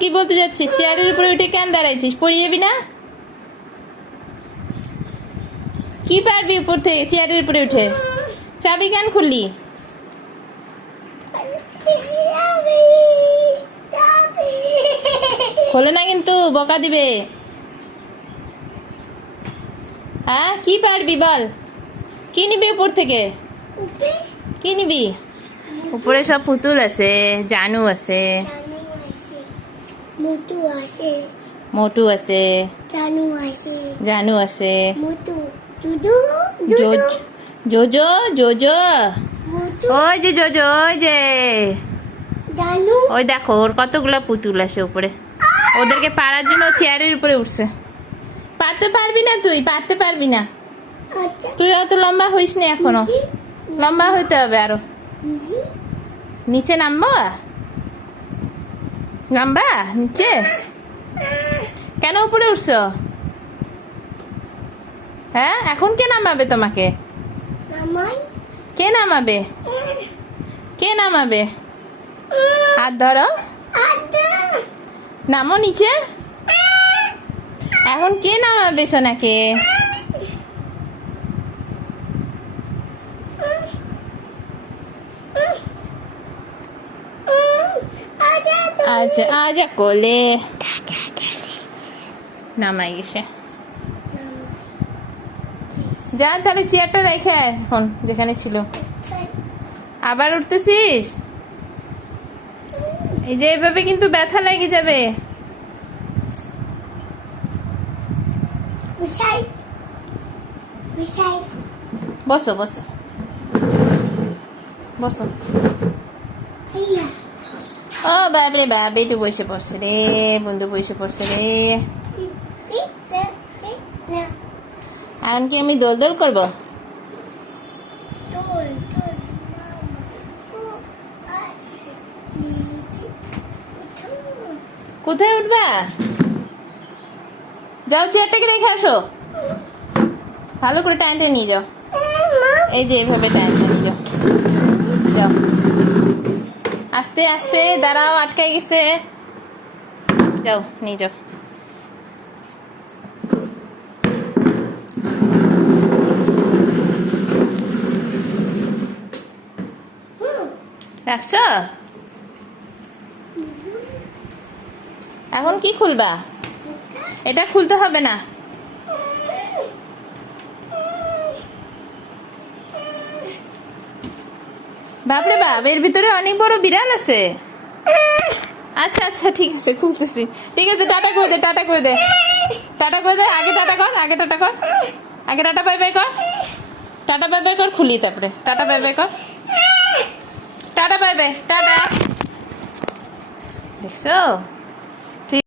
কি বলতে যাচ্ছিস? চেয়ারের উপরে উঠে কেন দাঁড়াইছিস? পড়ে যাবি না? কি পারবি উপর থেকে চেয়ারের উপরে উঠে? চাবি কেন খুললি? খোলে না কিন্তু, বকা দিবে। হ্যাঁ, কি পারবি বল? কি নিবি উপর থেকে? কি নিবি? উপরে সব পুতুল আছে, জানু আছে, মোটু আছে, জানু আছে, জোজো জোজো, ওই যে জোজো, ওই যে ওই দেখো ওর কতগুলো পুতুল আছে উপরে। ওদেরকে পারার জন্য চেয়ারের উপরে উঠছে। পারতে পারবি না, তুই পারতে পারবি না। তুই অত লম্বা হইস না এখনো, লম্বা হইতে হবে আরো। নিচে নামবো, নামবা নিচে? কেন উপরে উঠছো? হ্যাঁ, এখন কে নামাবে তোমাকে? কে নামাবে? কে নামাবে? হাত ধরো, নামো নিচে। এখন কে নামাবে সোনাকে? আচ্ছা আজা কোলে নামাই গেছে। যা তাহলে চেয়ারটা রেখে এখন যেখানে ছিল। আবার উঠতেছিস? এই যে এভাবে কিন্তু ব্যথা লেগে যাবে। বসো বসো বসো। ও বাবরে বাপ, একটু বসে পড়ছে রে, বন্ধু বসে পড়ছে রে। এখন কি আমি দোল দোল করবো? কোথায় উঠবা? যাও চেয়ারটাকে রেখে আসো, ভালো করে টাইনটা নিয়ে যাও। এই যে এভাবে টাইনটা নিয়ে যাও, যাও আস্তে আস্তে। দাঁড়াও, আটকাই গেছে। যাও নিয়ে যাও। রাখছ? এখন কি খুলবা? এটা খুলতে হবে না। বাপরে বাপ, এর ভিতরে অনেক বড় বিড়াল আছে। আচ্ছা আচ্ছা ঠিক আছে, খুলতেছি। ঠিক আছে, টাটা করে দে, টাটা করে দে, টাটা করে দে। আগে টাটা কর, আগে টাটা কর, আগে টাটা বাই বাই কর। টাটা বাই বাই কর, খুলি তারপরে। টাটা বাই বাই কর, টাটা বাই বাই, টাটা। দেখছো?